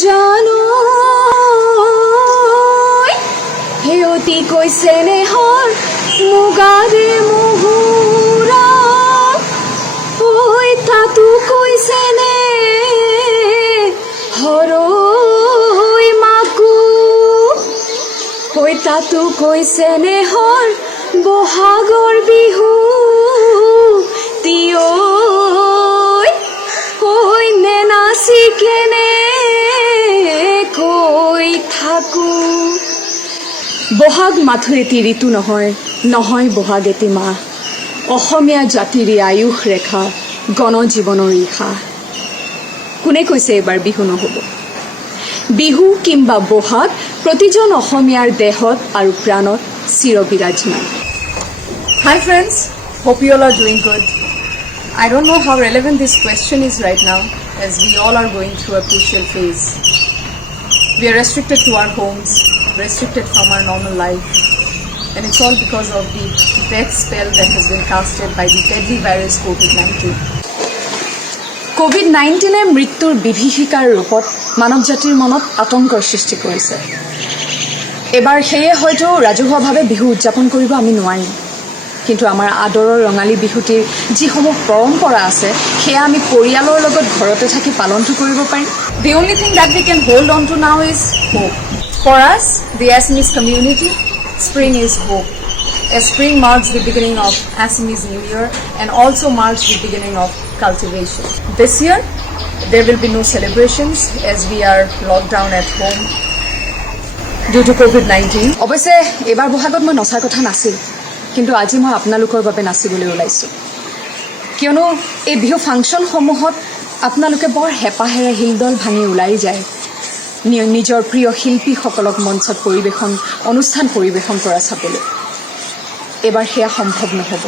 জানো হেয়তি কৈছে নেহৰ মুগাৰে মুহুৰা ঐ তাতো কৈছে নে হৰৈ মাকো ঐ তাতো কৈছে নেহৰ বহাগৰ বিহু তিয় ঐ নে নাচি কেনে কৈ থাকো বহাগ মাথো এটি ঋতু নহয় নহয় বহাগ এটি মাহ অসমীয়া জাতিৰ আয়ুস ৰেখা গণজীৱনৰ ৰেখা কোনে কৈছে এবাৰ বিহু নহ'ব বিহু কিংবা বহাগ প্ৰতিজন অসমীয়াৰ দেহত আৰু প্ৰাণত চিৰবিৰাজমান Hi friends, hope you all are doing good. I don't know how relevant this question is right now as we all are going through a crucial phase. We are restricted to our homes, restricted from our normal life, and it's all because of the death spell that has been casted by the deadly virus COVID-19. COVID-19 মৃত্যুৰ বিভীষিকাৰ ৰূপত মানৱ জাতিৰ মনত আতংকৰ সৃষ্টি কৰিছে এবাৰ সেয়ে হয়তো ৰাজহুৱাভাৱে বিহু উদযাপন কৰিব আমি নোৱাৰিম কিন্তু আমাৰ আদৰৰ ৰঙালী বিহুটিৰ যিসমূহ পৰম্পৰা আছে সেয়া আমি পৰিয়ালৰ লগত ঘৰতে থাকি পালনটো কৰিব পাৰিম The only thing that we can hold on to now is hope. For us, the Assamese community, spring is hope. As spring marks the beginning of Assamese New Year and also marks the beginning of cultivation. This year, there will be no celebrations as we are locked down at home due to COVID-19. অৱশ্যে এবাৰ বহাগত মই নচাৰ কথা নাছিল কিন্তু আজি মই আপোনালোকৰ বাবে নাচিবলৈ ওলাইছোঁ কিয়নো এই বিহু ফাংচনসমূহত আপোনালোকে বৰ হেঁপাহেৰে হিলদল ভাঙি ওলাই যায় নিজৰ প্ৰিয় শিল্পীসকলক মঞ্চত অনুষ্ঠান পৰিৱেশন কৰা চাবলৈ এবাৰ সেয়া সম্ভৱ নহ'ব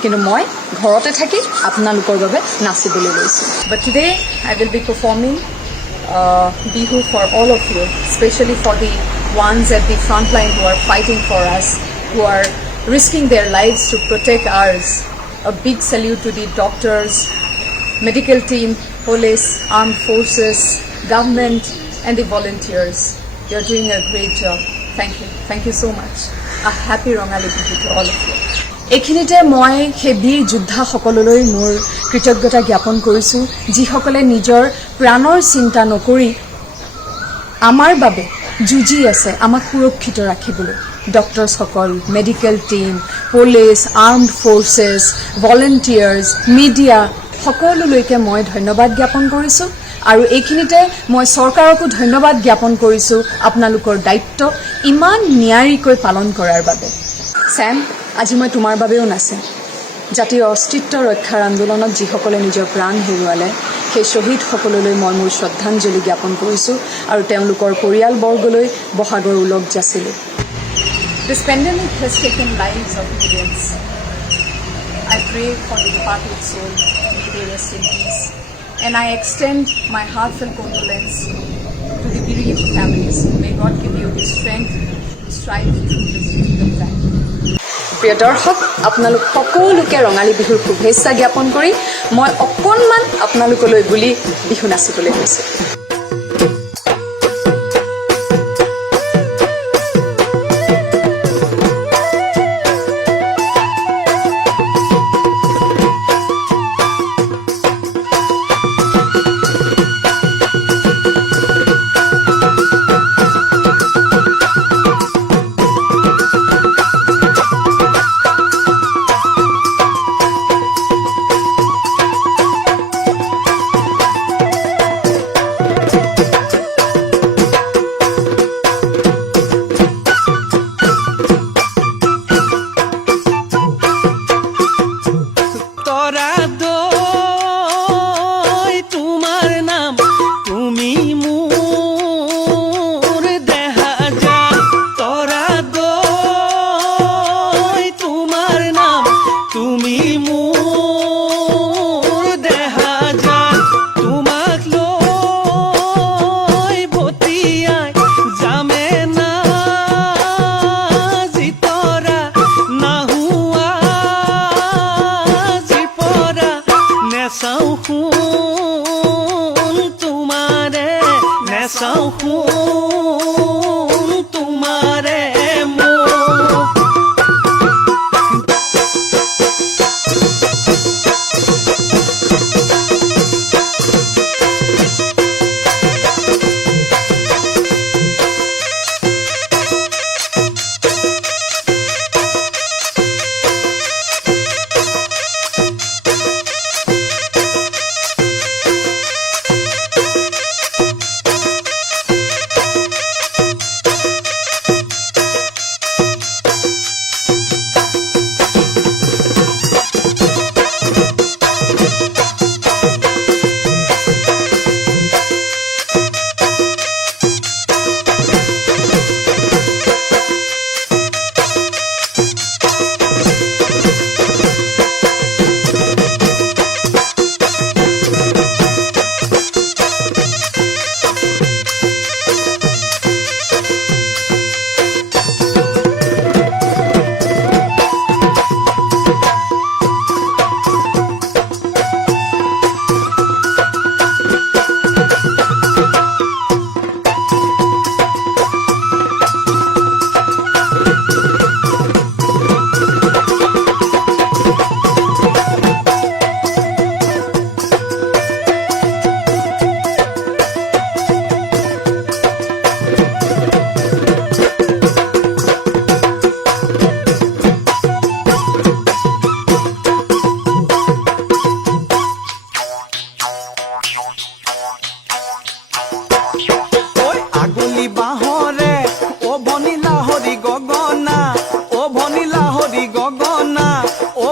কিন্তু মই ঘৰতে থাকি আপোনালোকৰ বাবে নাচিবলৈ লৈছোঁ But today I will be performing Bihu for all of you, especially for the ones at the front line who are fighting for us, who are risking their lives to protect ours. A big salute to the doctors, medical team, police, armed forces, government, and the volunteers. You're doing a great job. Thank you. Thank you so much. A happy Rongali Bihu to all of you. এইখিনিতে মই সেই বীৰ যোদ্ধাসকললৈ মোৰ কৃতজ্ঞতা জ্ঞাপন কৰিছোঁ যিসকলে নিজৰ প্ৰাণৰ চিন্তা নকৰি আমাৰ বাবে যুঁজি আছে আমাক সুৰক্ষিত ৰাখিবলৈ ডক্টৰসকল medical team police armed forces volunteers media সকলোলৈকে মই ধন্যবাদ জ্ঞাপন কৰিছোঁ আৰু এইখিনিতে মই চৰকাৰকো ধন্যবাদ জ্ঞাপন কৰিছোঁ আপোনালোকৰ দায়িত্ব ইমান নিয়াৰিকৈ পালন কৰাৰ বাবে চেম আজি মই তোমাৰ বাবেও নাচিম জাতিৰ অস্তিত্ব ৰক্ষাৰ আন্দোলনত যিসকলে নিজৰ প্ৰাণ হেৰুৱালে সেই শ্বহীদসকললৈ মই মোৰ শ্ৰদ্ধাঞ্জলি জ্ঞাপন কৰিছোঁ আৰু তেওঁলোকৰ পৰিয়ালবৰ্গলৈ বহাগৰ ওলগ যাচিলোঁ This pandemic has taken lives of millions. I pray for the departed soul, may they rest in peace. And I extend my heartfelt condolence to the bereaved families. May God give you the strength to strive through this difficult time. প্ৰিয় দৰ্শক আপোনালোক সকলোকে ৰঙালী বিহুৰ শুভেচ্ছা জ্ঞাপন কৰি মই অকণমান আপোনালোকলৈ বুলি বিহু নাচিবলৈ গৈছোঁ চাওঁ সোণ তোমাৰে মোক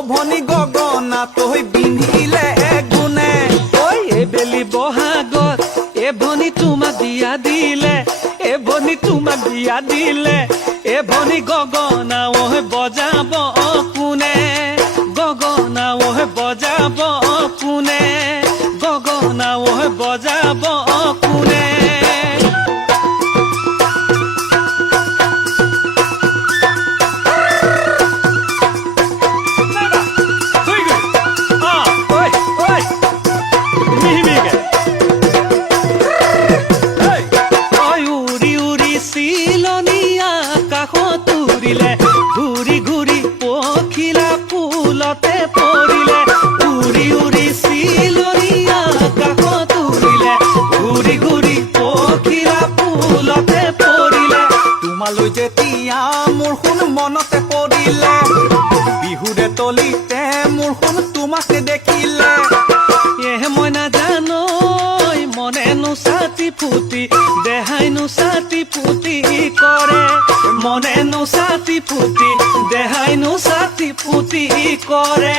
ভনী গগনা তই বিন্ধিলে গুণে ঐ এবেলি বহাগত এ ভনী তোমাক বিয়া দিলে এ ভনী তোমাক বিয়া দিলে এ ভনী গগনা ঐ বজাব কোনে গগনা ঐ বজাব কোনে গগনা ঐ বজাব কোনে ঘূৰি ঘূৰি পখিলা ফুলতে পৰিলে উৰি উৰি চিলনীয়া কাষত উৰিলে ঘূৰি ঘূৰি পখিলা ফুলতে পৰিলে তোমালৈ যেতিয়া মোৰ শুন মনতে পৰিলে বিহুৰে তলিতে মোৰ শুন তোমাক দেখিলে এহে মই নাজানো মনে নুচাতি ফুটি দেহাই নুচাতি ফুটি কৰে মনে নুচাতি ফুটি দেহাই নুচাতি ফুটি কৰে